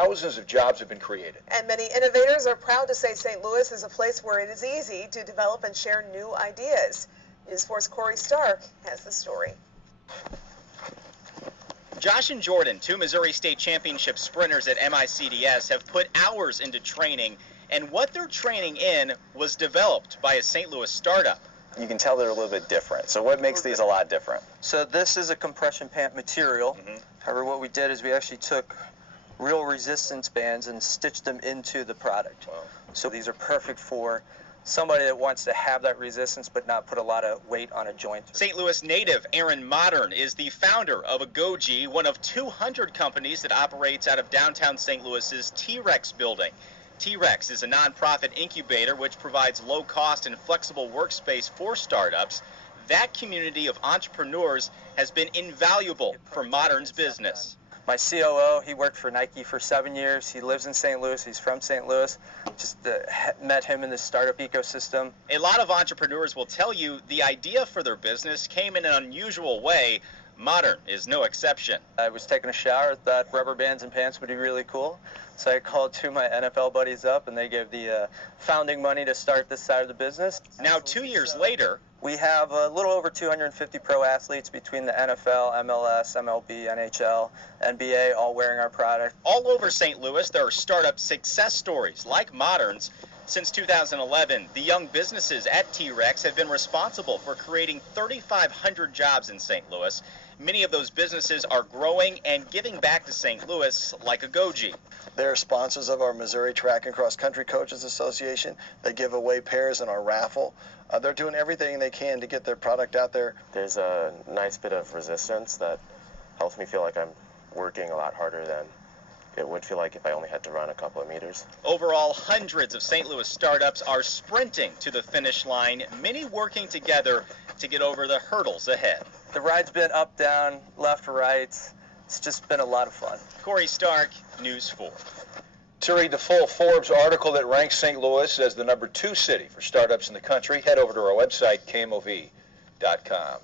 thousands of jobs have been created. And many innovators are proud to say St. Louis is a place where it is easy to develop and share new ideas. News 4's Corey Stark has the story. Josh and Jordan, two Missouri State Championship sprinters at MICDS, have put hours into training, and what they're training in was developed by a St. Louis startup. You can tell they're a little bit different. So what makes these a lot different? So this is a compression pant material. However, what we did is we actually took real resistance bands and stitched them into the product. Wow. So these are perfect for somebody that wants to have that resistance but not put a lot of weight on a joint. St. Louis native Aaron Modern is the founder of AGOGIE, one of 200 companies that operates out of downtown St. Louis's T-Rex building. T-Rex is a nonprofit incubator which provides low-cost and flexible workspace for startups. That community of entrepreneurs has been invaluable for Modern's business. My COO, he worked for Nike for 7 years. He lives in St. Louis. He's from St. Louis. Just met him in the startup ecosystem. A lot of entrepreneurs will tell you the idea for their business came in an unusual way. Modern is no exception. I was taking a shower, thought rubber bands and pants would be really cool. So I called two of my NFL buddies up, and they gave the founding money to start this side of the business. Now, 2 years later, we have a little over 250 pro athletes between the NFL, MLS, MLB, NHL, NBA, all wearing our product. All over St. Louis, there are startup success stories like Modern's. Since 2011, the young businesses at T-Rex have been responsible for creating 3,500 jobs in St. Louis. Many of those businesses are growing and giving back to St. Louis, like AGOGIE. They're sponsors of our Missouri Track and Cross Country Coaches Association. They give away pairs in our raffle. They're doing everything they can to get their product out there. There's a nice bit of resistance that helps me feel like I'm working a lot harder than it would feel like if I only had to run a couple of meters. Overall, hundreds of St. Louis startups are sprinting to the finish line, many working together to get over the hurdles ahead. The ride's been up, down, left, right. It's just been a lot of fun. Corey Stark, News 4. To read the full Forbes article that ranks St. Louis as the #2 city for startups in the country, head over to our website, KMOV.com.